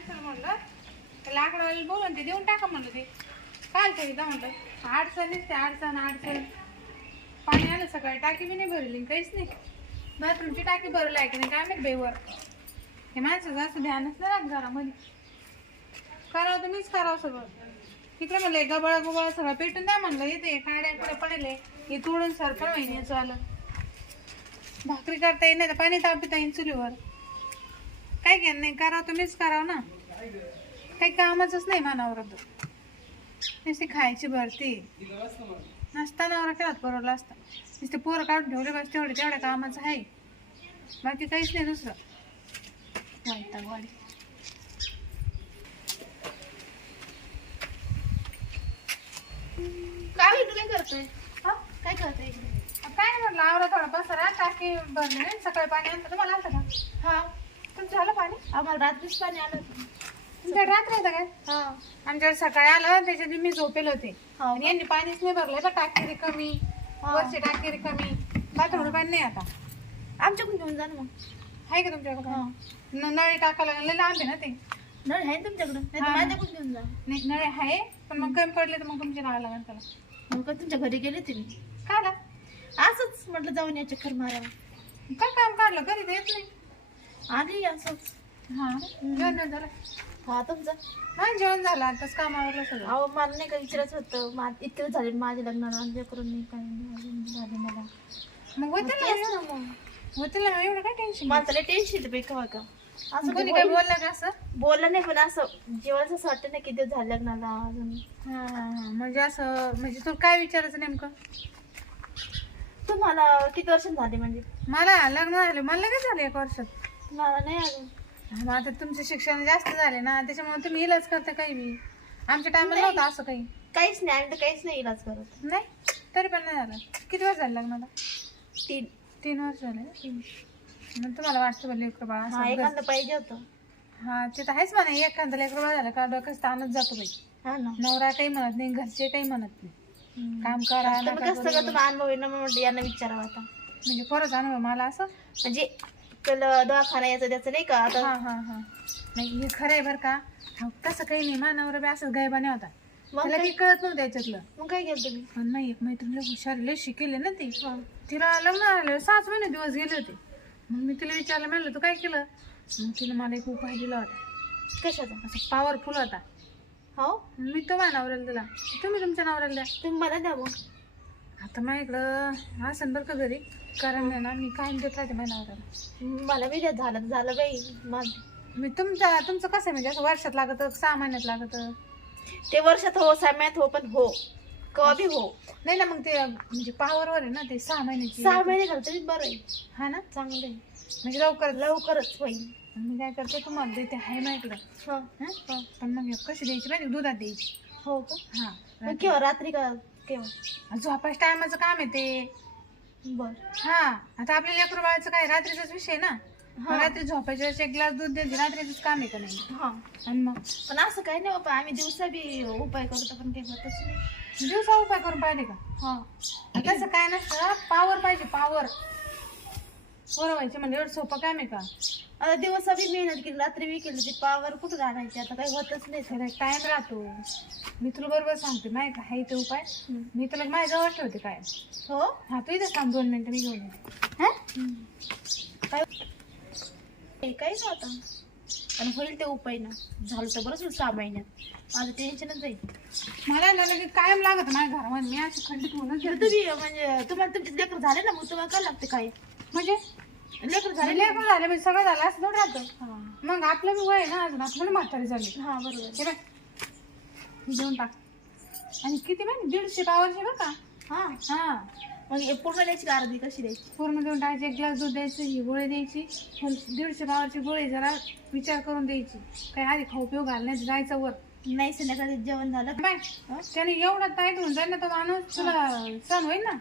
नसेल म्हणलं ते लाकडावाले बोलून ते देऊन टाका म्हणलं ते. काय तरी का म्हणलं अडचण ते अडचण अडचण. पाणी आलं सकाळी टाकी बी नाही भरली काहीच नाही. बाथरूमची टाकी भरली आहे की नाही काय माहीत बाईवर हे माणसं जास्त ध्यानच नाही राहत घरामध्ये. करावं तर मीच करावं सगळं. तिकडे म्हणलं गबाळा गुबाळा सगळं पेटून द्या म्हणलं येते काड्या कुठे पडेल हे. तोडून सारखं महिन्याचं आलं. भाकरी करता येईल नाही तर पाणी तापिता येईल चुलीवर. काय घेणं नाही करावं तर मीच करावं ना. काही कामाचंच नाही मानावर नुसती खायची भरती. नसताना केलात परवडला असता नुसते पोरं काढून ठेवले बस तेवढे तेवढ्या कामाचं आहे. बाकी काहीच नाही दुसरं. काय होईल काय करतोय? हा? काय करतोय इकडे? काय नाही म्हटलं आवरा थोडा बसरा टाकी भरली सकाळी पाणी आणतं तुम्हाला आलं का? हा. तुमचं झालं पाणी? आम्हाला रात्रीच पाणी आलं होतं. तुमच्याकडे रात्री काय हा. आमच्याकडे सकाळी आलं त्याच्या दिवशी मी झोपेल होते. हो. आणि यांनी पाणीच नाही भरलं तर टाकी रिकमी हा. वरची टाकी रिकमी बाथरूम पाणी नाही आता. आमच्याकडून घेऊन जा ना मग. आहे का तुमच्याकडे हा. न- नळी टाकायला लागले. लांब आहे ना ते. नळ आहे ना तुमच्याकडं? नाही हा. माझ्याकडून घेऊन जा. नाही नळे आहे पण मग कमी पडले तर मग तुमचे लावायला लागेल त्याला. मग काय तुमच्या घरी गेले ते मी? आला असंच म्हटलं जाऊन या चक्कर मारावं काय काम काढलं? कधी तर येत नाही. आली असंच. हा. जेवण बिवण झालं हा तुमचं? हा जेवण झालं. आताच काम आवरलं सगळं. अहो मला नाही का विचारायचं होतं. मा इतके दिवस झाले माझ्या लग्नाला आणि करून नाही काय नाही अजून झाले मला. मग होते तेच ना मग. होते ना एवढं काय टेन्शन मला त्याला टेन्शन येतं बाई का का असं कोणी काय बोललं का असं? बोललं नाही पण असं जेवणाचं असं वाटतं ना किती दिवस झाले लग्नाला अजून. हा हा हा. म्हणजे असं म्हणजे तुला काय विचारायचं नेमकं? तुम्हाला किती वर्ष झाले म्हणजे? मला लग्न झाले. मला लगेच झालं एक वर्षात. मला नाही अजून. मग आता तुमचे शिक्षण जास्त झाले ना त्याच्यामुळे तुम्ही इलाज करता काही बी. आमच्या टायमाला नव्हतं असं काही. काहीच नाही आम्ही तर काहीच नाही इलाज करत. नाही? तरी पण नाही झालं. किती वर्ष झालं लग्नाला? तीन. तीन वर्ष झाले मग तुम्हाला वाटतं बा लेकर बाळा हा असं एखादं पाहिजे होतं. हा ते तर आहेच म्हणा एखादं लेकर बाळ झालं का डोक्यात ताणच जातो बाई. हा ना. नवरा काही म्हणत नाही घरचे काही म्हणत नाही. काम करा तर मग नका कसं करू. सगळं तुम्हाला अनुभव आहे ना म्हणून म्हटलं यांना विचारावं आता. म्हणजे परत अनुभव मला असं. म्हणजे त्याला दवाखाना यायचं त्याचं नाही का? हा आता हा हा नाही हे खरं आहे बरं का. हा, तसं काही नाही. मानावर बी असंच गायबाने होता. मग त्याला काय? काही कळत नव्हतं याच्यातलं. मग काय केलं तुम्ही? पण नाही एक मैत्रिणीला हुशार लय शिकेले ना ती. हा. तिला लग्न आलं सहाच महिने दिवस गेले होते. मग मी तिला विचारलं म्हणलं तू काय केलं? मग तिने मला एक उपाय दिला होता. कशाचा? असं पॉवरफुल होता. हो? मी तो माझ्या नवऱ्याला दिला. तुम्ही तुमच्या नवऱ्याला द्या. तुम्ही मला द्या मग. आता माझ्याकडं असं बरं का घरी. कारण आहे ना मी कायम देत राहते माझ्या नवऱ्याला. मला बी झालं तर झालं बाई. माझं मी तुमचा तुमचं कसं आहे? म्हणजे असं वर्षात लागत सहा महिन्यात लागत? ते वर्षात हो साम्यात हो पण हो. कवा बी हो. नाही ना मग ते म्हणजे पावरवर आहे ना ते सहा महिन्याची सहा महिने झालं तरी बरं आहे. हा ना? चांगलं आहे. म्हणजे लवकर लवकरच होईल मी काय करते तुम्हाला देते आहे माझ्याकडं. हा हं? पण मग कशी द्यायची? माहिती का? दुधात द्यायची. हो का? हा मग केव्हा रात्री का झोपायच्या टायमाचं काम आहे ते. बर. हा आता आपल्या लेकरू बाळाचं काय रात्रीचाच विषय ना? हा. रात्री झोपायच्या वेळेस एक ग्लास दूध द्यायचे रात्रीच काम आहे का नाही? हा. आणि मग? पण असं काही नाही बाबा आम्ही दिवसा बी उपाय करतो पण काही होतच नाही. दिवसा उपाय करून पाहिले का? हा. तसं काय नसतं पावर पाहिजे पावर. व्हायचे म्हणजे एवढं सोपं काम आहे का? आता दिवसा बी मेहनत केली रात्री बी केली ती पावर कुठं आणायची आता काही होतच नाही त्याला टाइम राहतो. मी तुला बरोबर सांगते माहिती का आहे. ते उपाय मी तुला माझ्या जवळ ठेवते काय? हो? हा तू इथं थांब दोन मिनिटं मी घेऊन येते. हा? काय? हे काही नाही आता? आणि होईल ते उपाय ना. झालं तर बरंच होईल सहा महिन्यात. माझं टेन्शनच जाईल मला ना लगेच कायम लागत माझ्या घरामध्ये. मी अशी खंडित होऊनच तर गेले. तुम्ही म्हणजे तुम्हाला तुमचे लेकर झाले ना मग तुम्हाला काय लागते काय? म्हणजे? लेकर झाले म्हणजे सगळं झालं असं थोडं राहतं. मग आपलं बी वय आहे ना अजून आपण म्हातारी झाली. हा बरोबर. हे बाय देऊन टाक. आणि किती माहिती दीडशे पावरचे बरं का? हा. हा. मग हे पूर्ण द्यायची का अर्धी? कशी द्यायची? पूर्ण देऊन टाकायचे एक ग्लास दूध द्यायचं ही गोळी द्यायची. दीडशे पावरची गोळी जरा विचार करून द्यायची. काही आधी खाऊ पिऊ घाल नाही तर जायचं वर. नाही संध्याकाळी जेवण झालं. बाय. त्याने एवढा ताईट होऊन जाईल ना तो माणूस तुला सण होईल ना?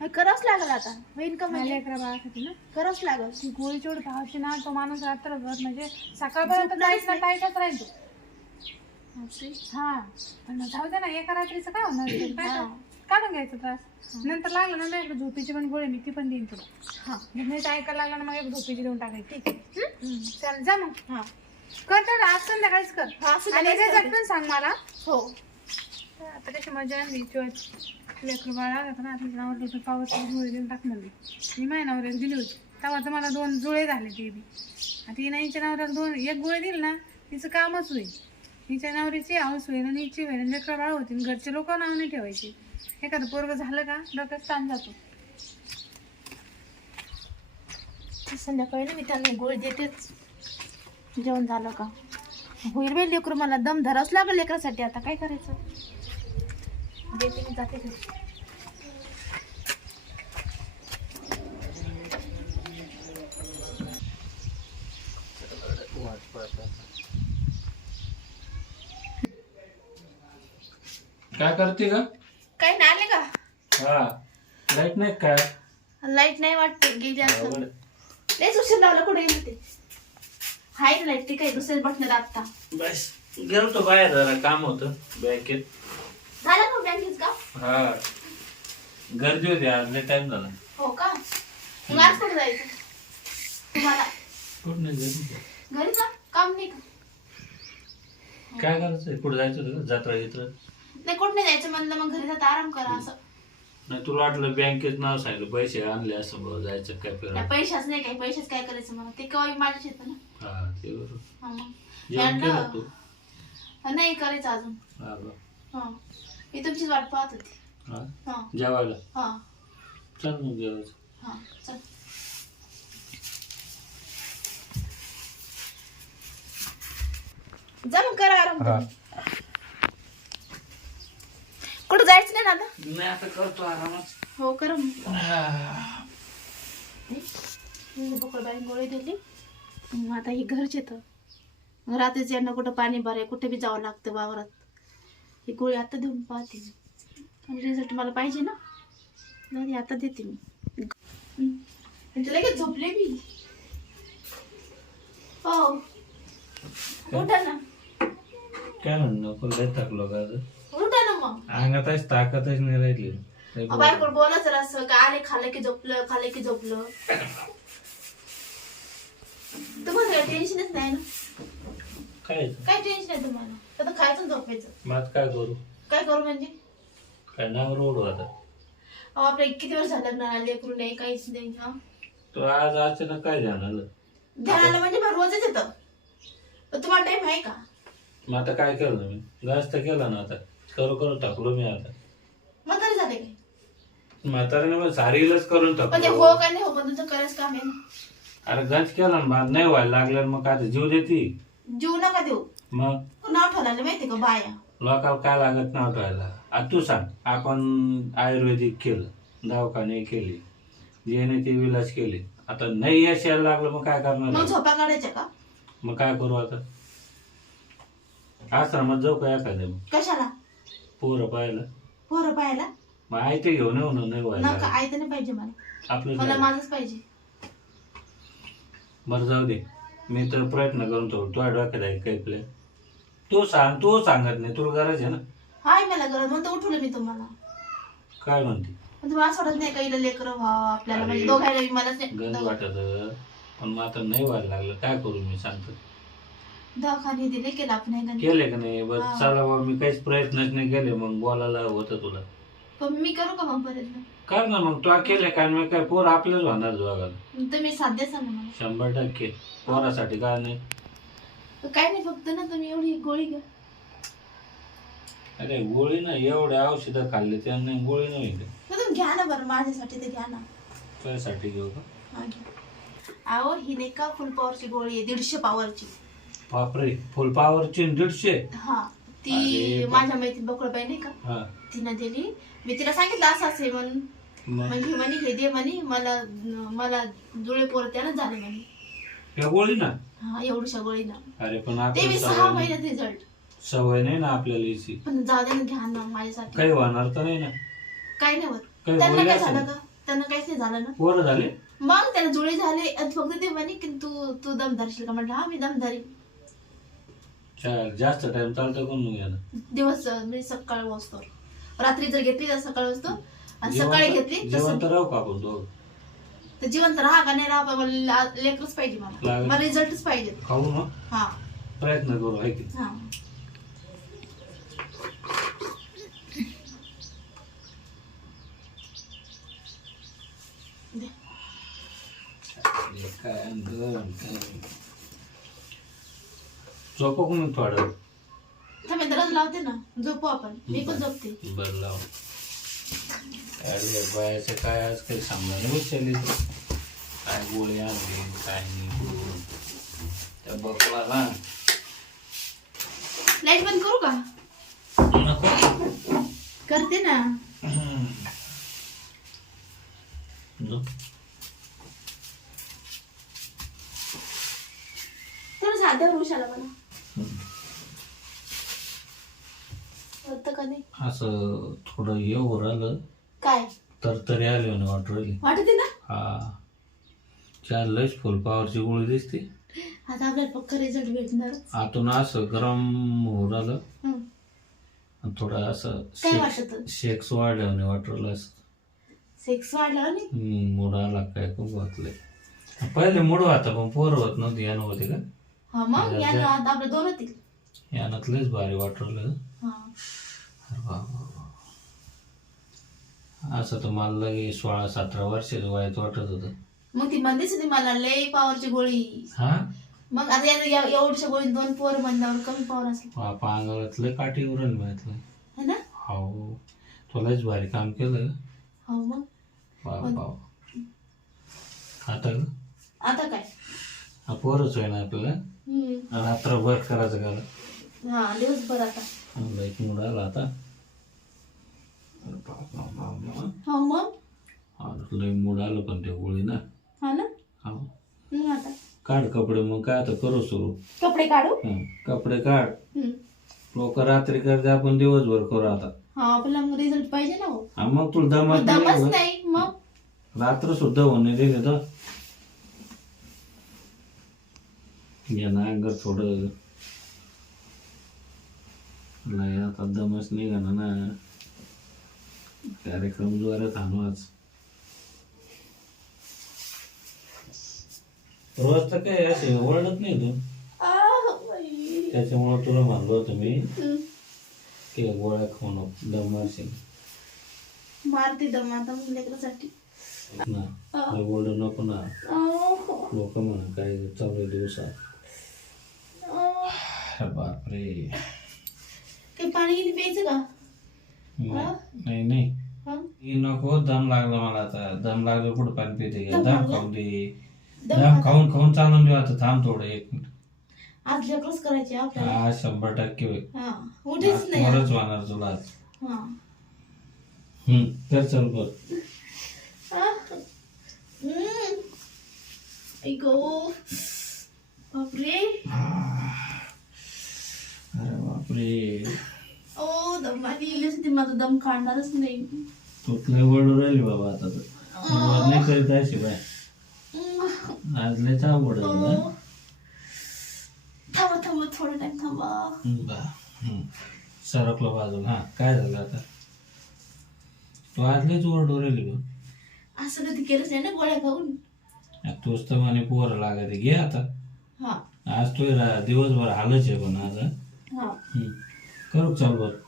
मग करावंच लागल आता. होईन का म्हणजे? लेकरा बाळासाठी ना. करावंच लागल. ती गोळी जेवढी पाहायची ना तो माणूस रात्रभर म्हणजे सकाळपर्यंत ताईट ना ताईटच राहील तो. हा. पण जाऊ दे ना एका रात्रीचं काय होणार? काय हा. काढून घ्यायचा त्रास. नंतर लागलं ना नाही झोपेची पण गोळी मी ती पण देईन तुला. हा. नाही तर ऐकायला लागलं ना मग एक झोपेची देऊन टाकायची ठीक आहे? हम्म. चल जा मग. हा. कर तर आज संध्याकाळीच कर. हा, आणि. पण सांग मला. हो. आता कशी मजा आणली किंवा लेकर बाळ आला ना आता नावर पावस जुळे देऊन टाक म्हणले. मी माझ्या नवऱ्याला दिली होती. तेव्हा मला दोन जुळे झाले ते बी. आता ही नाहीच्या नवऱ्याला दोन एक गुळे दिली ना तिचं कामच होईल. हिच्या नवरीची हाऊस होईल आणि हिची होईल लेकर बाळ होतील. घरचे लोक नाव नाही ठेवायचे. एखादं पोरग झालं का डोक्यात ताण जातो. संध्याकाळी ना मी त्यांना गोळ देतेच. जेवण झालं का? होईल बाई लेकरू मला दम धरावंच लागेल लेकरासाठी. आता काय करायचं? देते मी जाते घरी. काय करते का काय नाही आले का? हा. लाइट नाही काय? लाइट नाही वाटते गेली असं. लयच उशीर लावला कुठे गेली ते हाय लाइट ती काय दुसऱ्याच बटणार आता बस. गेलतो बाहेर जरा काम होतं बँकेत. हा. गर्दी होती आज लय टाइम झाला. हो का? मग आज कुठे जायचं? तुम्हाला? कुठं नाही गर्दी घरी जा काम नाही का काय करायचं कुठं जायचं होतं? का? जत्रा घेतलं नाही कुठे नाही जायचं म्हणलं मग घरी जाता आराम करा असं. नाही तुला वाटलं बँकेत नाव सांगितलं पैसे आणले असं बुवा, जायचं काय नाही, फिरायला पैशाच नाही काही पैशाच काय करायचं मला? ते केव्हा माझ्याच येतं ना. हा ते बरोबर. हा मग. जेवण केलं यांना- तू? हा, नाही करायचं अजून. हा. हा. मी तुमचीच वाट पाहत होती. हा? हा. जेवायला? हा. चल मग जेवायचं. हा चल. जा मग करा आराम. कुठं जायचं नाही ना आता? नाही आता करतो आरामात. हो करा मग. मी बकळबाई गोळी दिली. मग आता ही घरच येतं रात्रीच यांना कुठं पाणी भराय कुठे बी जावं लागतं वावरात. ही गोळी आता देऊन पाहते मी. आणि रिझल्ट मला पाहिजे ना. नाही आता देते मी. ते लगेच झोपले मी. हो. उठा ना. काय म्हणणं? लय टाकलो का? उठा ना मग. अंगातच ताकदच नाही राहिली. बायकोड बोला जरा असं का आले खाल्लं की झोपलं खाल्लं की झोपलं. तुम्हाला टेन्शनच नाही ना? काय? काय टेन्शन आहे तुम्हाला? खायचं आणि झोपायचं मग काय करू? काय करू म्हणजे? काय नावर ओढू आता. अहो आपल्या किती वर्ष झालं लग्नाला लेकरू नाही काहीच नाही हा? तो आज अचानक काय झालं ध्यानाला म्हणजे मग रोजच येतं. पण तुम्हाला टाइम आहे का? मग आता काय केलं मी घास तर केला ना आता. करू करू टाकलो मी आता. म्हातारे झाले काय म्हाताऱ्याने मग सारीलाच करून पण ते टाकलो हो का नाही हो? पण तुमचं करायचं काम आहे ना. अरे गंज केला ना बाद नाही व्हायला लागल्यावर मग काय ते जीव देती? जीव नका देऊ. मग? नाव ठेवलं माहिती का बाया? लोकांना काय लागत नाही उठवायला आता तू सांग आपण आयुर्वेदिक केलं दवाखाने केले जेणे ते विलास केले. आता नाही यश यायला लागलं मग काय मग करणार झोपा काढायच्या का? मग काय करू आता? आश्रमात जाऊ का एखाद्या मग? कशाला? पोरं पाहायला. पोरं पाहायला? मग आहे ते घेऊन येऊ ना नाही व्हायला. नका आयतं नाही पाहिजे मला. आपलं मला. माझंच पाहिजे. बरं जाऊ दे. मी तर प्रयत्न करून तो तुझ्या डोक्यात आहे काही प्लॅन तू सांग तू सांगत नाही तुला गरज आहे ना? हाय मला गरज म्हणून तर उठवलं मी तुम्हाला. काय म्हणते? पण तुम्हाला नाही लेकरं व्हावं आपल्याला म्हणजे अरे. दोघायला बी मलाच गंज नाही वाटत. पण मग आता नाही व्हायला लागलं काय करू मी सांगतो. दवाखाने दिले केलं आपण हे गणित. केले का नाही? बस हा. चला बा मी काहीच प्रयत्नच नाही केले मग बोलायला होतं तुला. पण मी करू का मग परत? कर ना मग तू केले काय मी काय पोर आपलेच होणार तुम्ही साध्य सांगा मला. शंभर टक्के. पोरासाठी काय नाही. काय नाही फक्त ना तुम्ही एवढी गोळी घ्या. अरे गोळी ना एवढ्या औषधं खाल्ली त्यांना गोळी नाही तर तुम्ही घ्या ना बरं माझ्यासाठी ते घ्या ना. त्यासाठी घेऊ का? हा घ्या. अहो ही नाही का फुल पॉवरची गोळी आहे दीडशे पॉवरची बापरे फुल पॉवरची दीडशे? हा. ती माझ्या मैत्रीण बकळबाई नाही का? तिनं दिली. मी तिला सांगितलं असं असे म्हणून. म्हणजे म्हणे हे दे म्हणे मला मला जुळे पोर त्यानं झाले म्हणे. गोळी ना हा एवढ्या गोळीनं. अरे पण ते मी सहा महिन्यात रिझल्ट सवय नाही ना आपल्याला याची. पण जाऊ दे ना घ्या ना माझ्यासाठी. काही होणार तर नाही ना. काय नाही होत. काही त्यांना काय. झालं का? त्यांना काहीच नाही झालं ना. पोरं झाले? मग त्याला जुळे झाले. फक्त ते म्हणे की तू तू दम धरशील का? म्हटलं हा मी दम धरीन जास्त टाइम चालतं कोण मग यानं दिवस म्हणजे सकाळ वाजतो. रात्री जर घेतली तर सकाळ वाजतो. आणि सकाळी घेतली तर तर राहू का आपण दोघं? तर जिवंत राहा का नाही राहा पण मला लेकरच पाहिजे मला. लागेल. मला रिझल्टच पाहिजे. खाऊ मग. हा. प्रयत्न करू आहे की. हा. काय अंदर, काय. झोपू का मग थोडं थांब दररोज लावते ना. झोपू आपण. मी पण झोपते. बरं लाव. अरे बायाचं काय आज काही सांगणार नाही विचारली काय गोळी आणली काय नाही त्या बकवाला. लाइट बंद करू का? नको. करते ना. झोप. थोडं साध्यावर उशाला मला हम्म. होतं कधी? असं थोडं हे हो राहिलं. काय? तर तरी आले म्हणे वाटू राहिली. वाटते ना? हा. चार लयच फुल पावरची गोळी दिसते. आता आपल्याला पक्का रिझल्ट भेटणार आतून असं गरम होऊ राहिलं. आणि थोडं असं काय शेक वाटत? शेक्स वाढल्या म्हणे वाटू राहिलं असं. सेक्स वाढला हम्म, मूड आला काय खूप वाचले पहिले मूड होता पण पोर होत नव्हती यानं होते का? हा मग? यानं आता आपले दोन होतील. यानात लयच भारी वाटलं हा. असं तर मला लगे सोळा सतरा वर्षाचं वयात वाटत होतं. मग ती म्हणतेच होती मला लय पावरची गोळी. हा? मग आता या- या- एवढ्याशा गोळी दोन पोर म्हणल्यावर कमी पावर असेल. बापा लय काठी उरण मिळतलं है ना? हो तुलाच भारी काम केलं. हो मग. आता ग? आता? काय? हा पोरच आहे ना आपल्याला. हम्म. रात्रभर करायचं का हा दिवसभर आता. आपला एक मूड आला आता. अरे बाप, बाप, बाप, बाप. हो मग? अरे लय मूड आलं पण ते गोळी ना. हा ना? हो. मग आता? काढ कपडे मग काय आता करू सुरू? कपडे काढू? हं, कपडे काढ. हम्म. लोक रात्री करते आपण दिवसभर करू आता. हा आपल्याला मग रिझल्ट पाहिजे ना हो. हा मग तुला दमात मग दमच नाही नाही मग? रात्र सुद्धा होणे दिले तर. या ना थोडं. नाही आता दमच निघाला ना. कार्यक्रम जोरात आणू आज. रोज तर काय असे ओरडत नाही तू. त्याच्यामुळे तुला म्हणलो होतो मी. की गोळ्या खाऊ नको दम असेल. मारते दम आता लेकरासाठी ना बोलू नको ना. लोक म्हणा काय चालू दिवसात? बापरे. काही पाणी किती प्यायचं का? नाही नाही हा? ही नको दम लागला मला आता. दम लागलं कुठं पाणी पिते दम दम लागला? खाऊन दे. दम दम खाऊन खाऊन चालून देऊ आता थांब थोडं एक मिनिट. आज लेकरच करायचे आपल्याला. हा शंभर टक्के. होईल. हा उठेच आज नाही. पोरच होणार तुला आज. हा. हम्म कर चल कर आह. हम्म. बापरे. अरे बापरे. गेलीच माझा दम काढणारच नाही. तू लय वळू राहिली बाबा आता तर. नाही करीत अशी बाय. आज लय चावड ओ. थांबा थांबा थोडा टाइम थांबा. सरकलं बाजूला हा काय झालं आता? तू आज लयच ओरडू राहिली बा. असं कधी केलंच नाही ना गोळ्या खाऊन? तूच तर म्हणे पोरं लागत घे आता. हा. आज तो दिवसभर हालच आहे पण आज. करू चाल? बर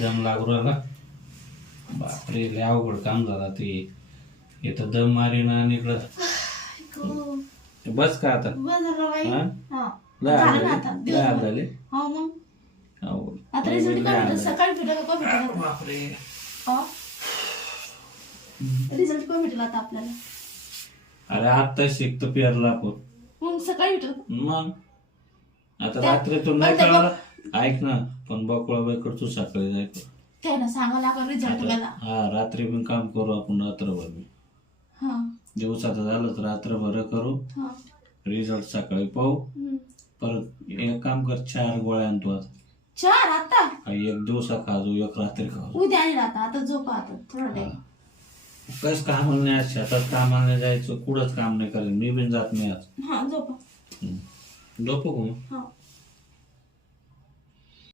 दम लागू राहिला. बापरे लय अवघड काम झाला ते इथं दम मारीन आणि इकडं. बस का आता? लय झालं हात ना झाले? हा मग. अवघड. आता लय रिझल्ट हात काय भेटलं झाले. सकाळी भेटलं का कधी भेटलं? बापरे. रिझल्ट कधी भेटला आता आपल्याला? अरे आता शिकतो पेरला आपण मग सकाळी भेटलं? मग. आता त्या- रात्री तू नाही पण त्या कळलं ऐक ना पण बकुळा बाई तू सकाळी जायचं. रिझल्ट मला हा रात्री पण काम करू आपण रात्रभर बी. हा. दिवसाचं झालं तर रात्रभर करू. हा. रिझल्ट सकाळी पाहू. हम्म. परत एक काम कर चार गोळ्या आणतो आता. चार आता? एक दिवसा खाजू एक रात्री खाजू. उद्या आणि आता आता झोपा आता थोडा टाइम कस कामाला नाही आज शेतात कामाला नाही जायचं कुठंच काम नाही करेल मी पण जात नाही आज. हा झोपा. झोपू का मग? हा.